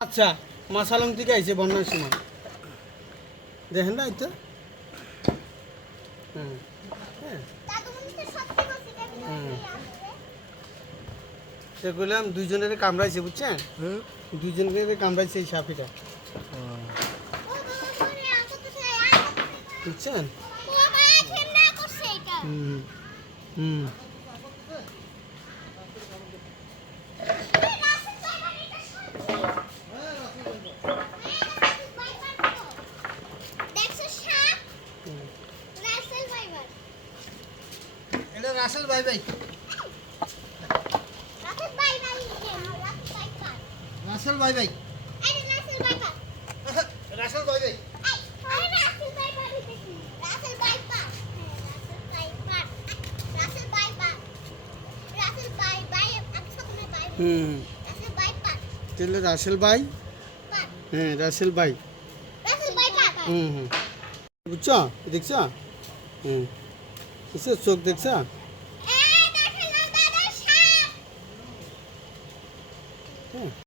আচ্ছা মাসালং থেকে আইছে বন্যার সময় দেখেন না এটা বললাম দুইজনের কামড়াইছে বুঝছেন দুইজনের কামড়াইছে এই সাপিটা বুঝছেন হুম হুম এটা রাসেল ভাই ভাই রাসেল ভাই ভাই রাসেল ভাই ভাই হুম তাহলে রাসেল ভাই হ্যাঁ রাসেল ভাই হুম হুম বুঝছ দেখছ হুম চোখ দেখছ